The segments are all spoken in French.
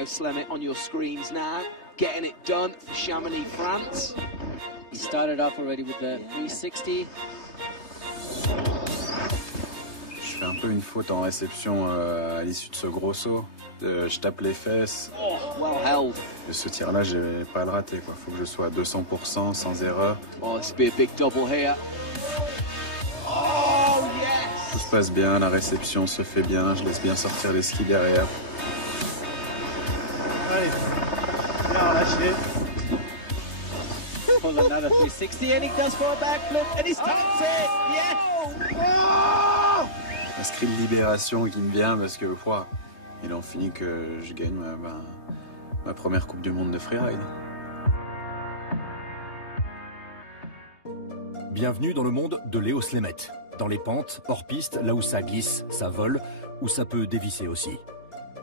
Leo Slemmet on your screens now, getting it done for Chamonix, France. He started off already with the 360. Je fais un peu une faute en réception à l'issue de ce gros saut. Je tape les fesses. Oh, well held. Et ce tir-là, je vais pas le rater. Faut que je sois à 200%, sans erreur. Oh, this will be a big double here. Oh, yes! Tout se passe bien, la réception se fait bien, je laisse bien sortir les skis derrière. Allez, bien relâché. Pulls another 360 and he does for a backflip and he stops it. Yes! Un cri de libération qui me vient parce que il en finit que je gagne ma première Coupe du Monde de freeride. Bienvenue dans le monde de Leo Slemmet. Dans les pentes, hors piste, là où ça glisse, ça vole, où ça peut dévisser aussi.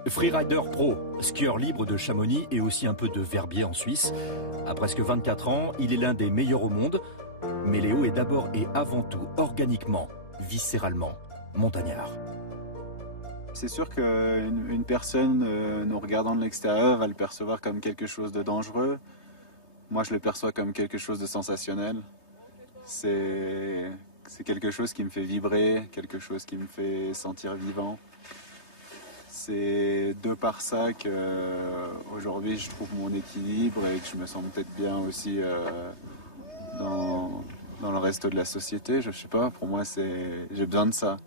Freerider pro, skieur libre de Chamonix et aussi un peu de Verbier en Suisse. À presque 24 ans, il est l'un des meilleurs au monde. Mais Léo est d'abord et avant tout, organiquement, viscéralement, montagnard. C'est sûr qu'une personne nous regardant de l'extérieur va le percevoir comme quelque chose de dangereux. Moi, je le perçois comme quelque chose de sensationnel. C'est quelque chose qui me fait vibrer, quelque chose qui me fait sentir vivant. C'est de par ça qu'aujourd'hui je trouve mon équilibre et que je me sens peut-être bien aussi dans le reste de la société. Je sais pas, pour moi j'ai besoin de ça.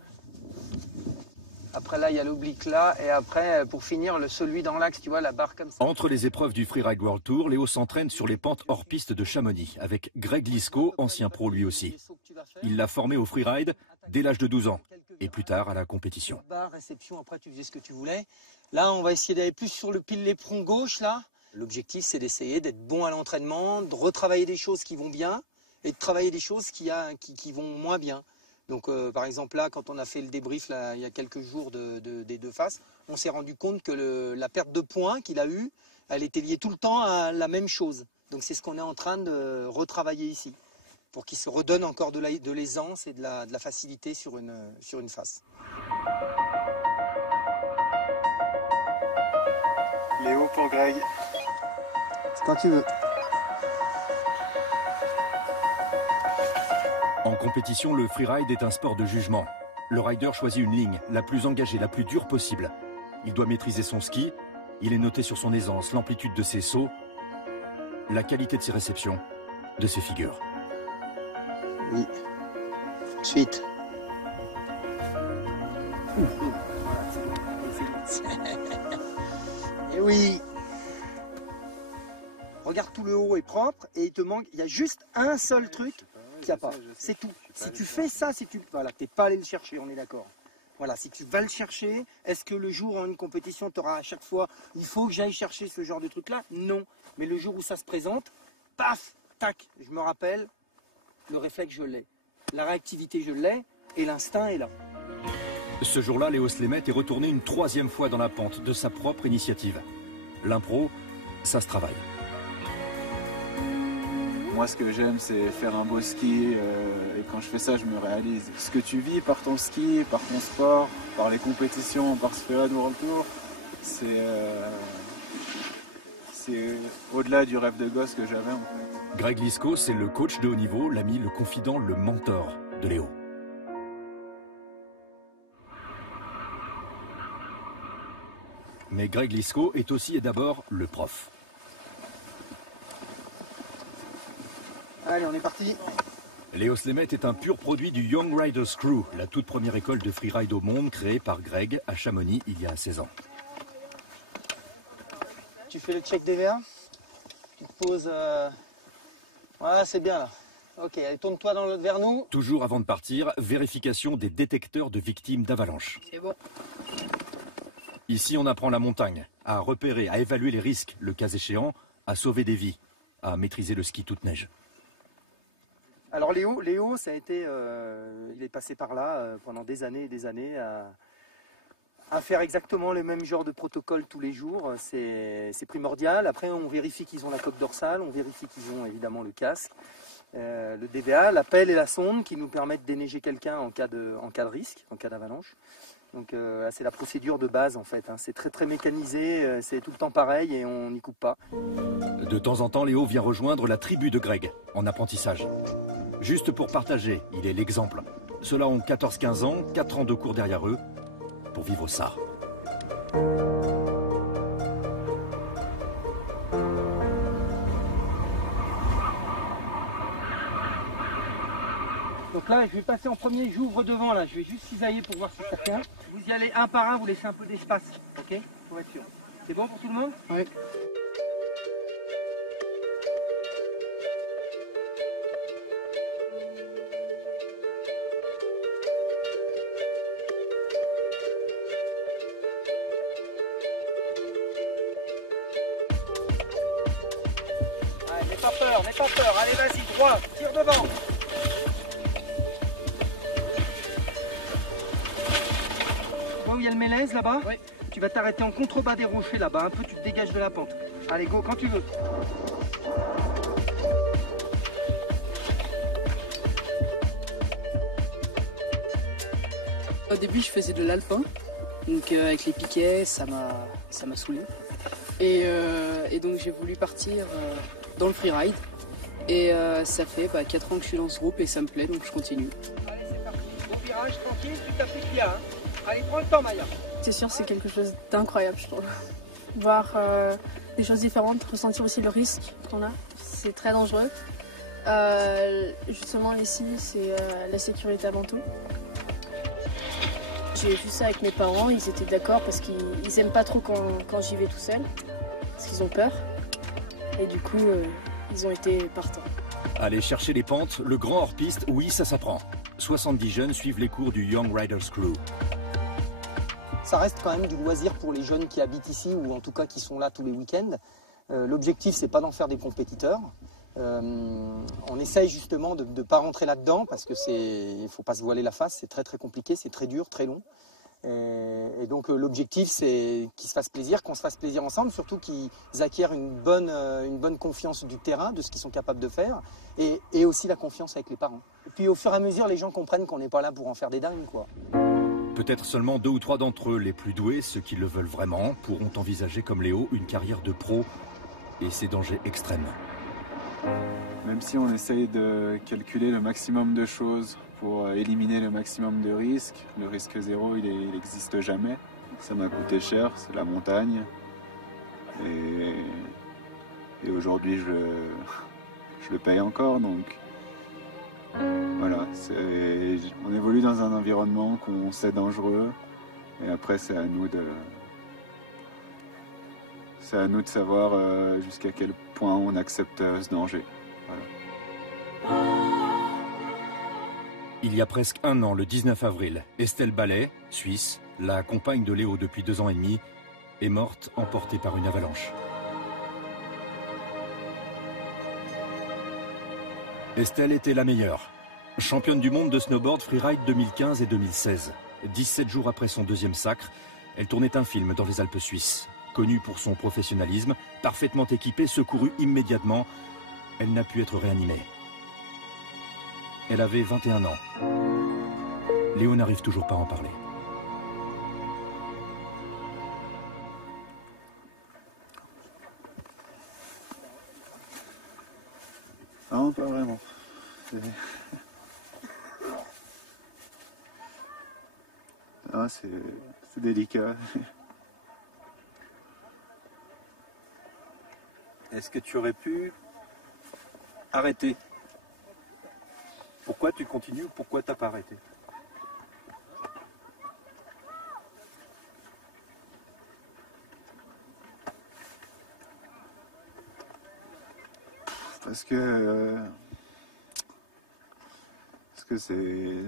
Après là, il y a l'oblique là, et après, pour finir, celui dans l'axe, tu vois, la barre comme ça. Entre les épreuves du Freeride World Tour, Léo s'entraîne sur les pentes hors piste de Chamonix, avec Greg Lisco, ancien pro lui aussi. Il l'a formé au freeride dès l'âge de 12 ans, et plus tard à la compétition. Barre, réception, après tu faisais ce que tu voulais. Là, on va essayer d'aller plus sur le pile l'éperon gauche, là. L'objectif, c'est d'essayer d'être bon à l'entraînement, de retravailler des choses qui vont bien, et de travailler des choses qui vont moins bien. Donc par exemple là, quand on a fait le débrief là, il y a quelques jours des deux faces, on s'est rendu compte que la perte de points qu'il a eue, elle était liée tout le temps à la même chose. Donc c'est ce qu'on est en train de retravailler ici, pour qu'il se redonne encore de l'aisance et de la facilité sur une face. Léo pour Greg. C'est quand tu veux. En compétition, le freeride est un sport de jugement. Le rider choisit une ligne, la plus engagée, la plus dure possible. Il doit maîtriser son ski, il est noté sur son aisance, l'amplitude de ses sauts, la qualité de ses réceptions, de ses figures. Oui. Suite. Et oui. Regarde, tout le haut est propre et il te manque, il y a juste un seul truc qu'il n'y a pas. C'est tout. Si tu fais ça, voilà, t'es pas allé le chercher, on est d'accord. Voilà, si tu vas le chercher, est-ce que le jour en une compétition, tu auras à chaque fois, il faut que j'aille chercher ce genre de truc-là? Non. Mais le jour où ça se présente, paf, tac, je me rappelle, le réflexe, je l'ai. La réactivité, je l'ai, et l'instinct est là. Ce jour-là, Leo Slemmet est retourné une 3e fois dans la pente de sa propre initiative. L'impro, ça se travaille. Moi, ce que j'aime, c'est faire un beau ski et quand je fais ça, je me réalise. Ce que tu vis par ton ski, par ton sport, par les compétitions, par ce Freeride World Tour, c'est au-delà du rêve de gosse que j'avais. En fait. Greg Lisco, c'est le coach de haut niveau, l'ami, le confident, le mentor de Léo. Mais Greg Lisco est aussi et d'abord le prof. Allez, on est parti. Leo Slemmet est un pur produit du Young Riders Crew, la toute première école de freeride au monde créée par Greg à Chamonix il y a 16 ans. Tu fais le check DVA. Tu te poses... Voilà, c'est bien là. Ok, allez, tourne-toi vers nous. Toujours avant de partir, vérification des détecteurs de victimes d'avalanche. C'est bon. Ici, on apprend la montagne, à repérer, à évaluer les risques, le cas échéant, à sauver des vies, à maîtriser le ski toute neige. Alors Léo, ça a été, il est passé par là pendant des années et des années à faire exactement le même genre de protocole tous les jours. C'est primordial. Après, on vérifie qu'ils ont la coque dorsale, on vérifie qu'ils ont évidemment le casque, le DVA, la pelle et la sonde qui nous permettent de déneiger quelqu'un en cas de risque, en cas d'avalanche. Donc c'est la procédure de base en fait, hein. C'est très mécanisé, c'est tout le temps pareil et on n'y coupe pas. De temps en temps, Léo vient rejoindre la tribu de Greg, en apprentissage. Juste pour partager, il est l'exemple. Ceux-là ont 14-15 ans, 4 ans de cours derrière eux, pour vivre ça. Donc là, je vais passer en premier, j'ouvre devant là, je vais juste cisailler pour voir si ça tient. Vous y allez un par un, vous laissez un peu d'espace, ok? Pour être sûr. C'est bon pour tout le monde? Oui. Allez, n'aie pas peur, allez vas-y, droit, tire devant. Où il y a le mélèze là-bas, oui. Tu vas t'arrêter en contrebas des rochers là-bas, un peu tu te dégages de la pente. Allez go, quand tu veux. Au début je faisais de l'alpha, donc avec les piquets ça m'a saoulé. Et donc j'ai voulu partir dans le freeride. Et ça fait 4 ans que je suis dans ce groupe et ça me plaît donc je continue. Allez c'est parti, au virage, tranquille, tu t'appliques bien. Hein. Allez, prends le temps, Maya. C'est sûr, c'est quelque chose d'incroyable, je trouve. Voir des choses différentes, ressentir aussi le risque qu'on a, c'est très dangereux. Justement, ici, c'est la sécurité avant tout. J'ai vu ça avec mes parents, ils étaient d'accord parce qu'ils aiment pas trop quand j'y vais tout seul, parce qu'ils ont peur. Et du coup, ils ont été partants. Aller chercher les pentes, le grand hors-piste, oui, ça s'apprend. 70 jeunes suivent les cours du Young Riders Crew. Ça reste quand même du loisir pour les jeunes qui habitent ici ou en tout cas qui sont là tous les week-ends. L'objectif, c'est pas d'en faire des compétiteurs. On essaye justement de ne pas rentrer là-dedans parce que il faut pas se voiler la face, c'est très compliqué, c'est très dur, très long. Et donc l'objectif, c'est qu'ils se fassent plaisir, qu'on se fasse plaisir ensemble, surtout qu'ils acquièrent une bonne confiance du terrain, de ce qu'ils sont capables de faire, et aussi la confiance avec les parents. Et puis au fur et à mesure, les gens comprennent qu'on n'est pas là pour en faire des dingues, quoi. Peut-être seulement 2 ou 3 d'entre eux, les plus doués, ceux qui le veulent vraiment, pourront envisager comme Léo une carrière de pro et ses dangers extrêmes. Même si on essaye de calculer le maximum de choses pour éliminer le maximum de risques, le risque zéro, il n'existe jamais. Ça m'a coûté cher, c'est la montagne. Et aujourd'hui, je le paye encore, donc voilà. On évolue dans un environnement qu'on sait dangereux, et après c'est à nous de savoir jusqu'à quel point on accepte ce danger. Voilà. Il y a presque 1 an, le 19 avril, Estelle Ballet, Suisse, la compagne de Léo depuis 2 ans et demi, est morte emportée par une avalanche. Estelle était la meilleure. Championne du monde de snowboard freeride 2015 et 2016. 17 jours après son 2e sacre, elle tournait un film dans les Alpes suisses. Connue pour son professionnalisme, parfaitement équipée, secourue immédiatement, elle n'a pu être réanimée. Elle avait 21 ans. Léo n'arrive toujours pas à en parler. Non, pas vraiment. Ah, c'est délicat. Est-ce que tu aurais pu arrêter? Pourquoi tu continues ou pourquoi tu n'as pas arrêté? Parce que c'est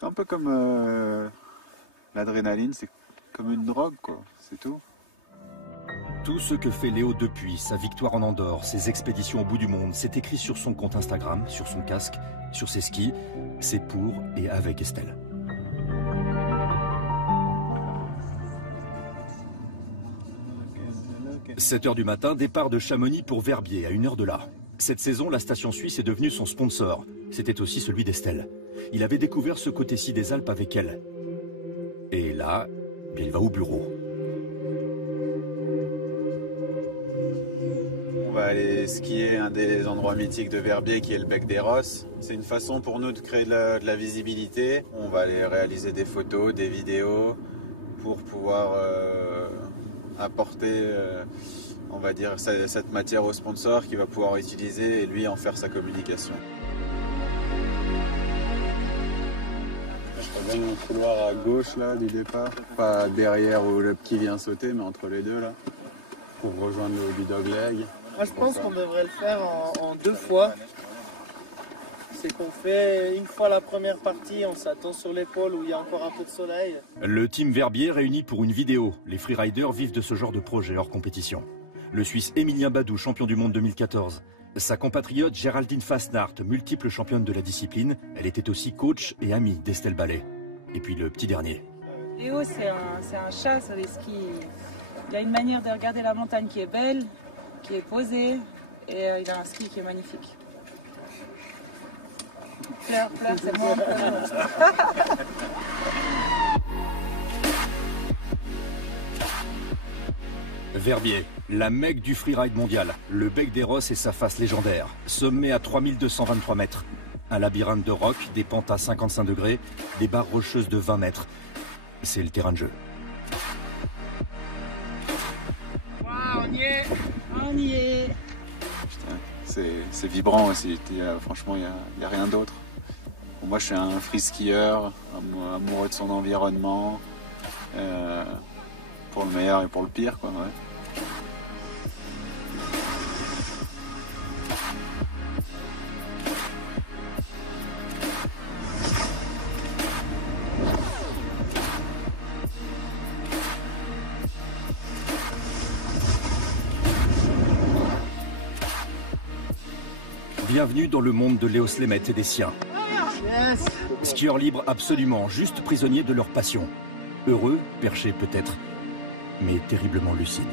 un peu comme l'adrénaline, c'est comme une drogue, quoi, c'est tout. Tout ce que fait Léo depuis, sa victoire en Andorre, ses expéditions au bout du monde, c'est écrit sur son compte Instagram, sur son casque, sur ses skis. C'est pour et avec Estelle. « 7h du matin, départ de Chamonix pour Verbier, à 1 heure de là. Cette saison, la station suisse est devenue son sponsor. C'était aussi celui d'Estelle. Il avait découvert ce côté-ci des Alpes avec elle. Et là, bien, il va au bureau. On va aller skier un des endroits mythiques de Verbier qui est le bec des Rosses. C'est une façon pour nous de créer de la visibilité. On va aller réaliser des photos, des vidéos pour pouvoir apporter, on va dire, cette matière au sponsor qui va pouvoir utiliser et lui en faire sa communication. Je reviens dans le couloir à gauche là du départ, pas derrière où le petit vient sauter, mais entre les deux là, pour rejoindre le haut du dogleg. Moi, je pense qu'on devrait le faire en 2 fois. C'est qu'on fait une fois la première partie, on s'attend sur l'épaule où il y a encore un peu de soleil. Le team Verbier réuni pour une vidéo. Les freeriders vivent de ce genre de projet hors compétition. Le Suisse Emilien Badou, champion du monde 2014. Sa compatriote Géraldine Fasnacht, multiple championne de la discipline. Elle était aussi coach et amie d'Estelle Ballet. Et puis le petit dernier. Léo, c'est un chat sur les skis. Il a une manière de regarder la montagne qui est belle, qui est posée, et il a un ski qui est magnifique. Pleure, c'est moi. Verbier, la mecque du freeride mondial, le bec des Rosses et sa face légendaire. Sommet à 3223 mètres. Un labyrinthe de roc, des pentes à 55 degrés, des barres rocheuses de 20 mètres. C'est le terrain de jeu. Wow, on y est. On y est. C'est vibrant aussi, franchement il n'y a rien d'autre. Moi je suis un free skieur, amoureux de son environnement, pour le meilleur et pour le pire, quoi, ouais. Bienvenue dans le monde de Léo Slémet et des siens. Yes. Skieurs libres absolument, juste prisonniers de leur passion. Heureux, perchés peut-être, mais terriblement lucides.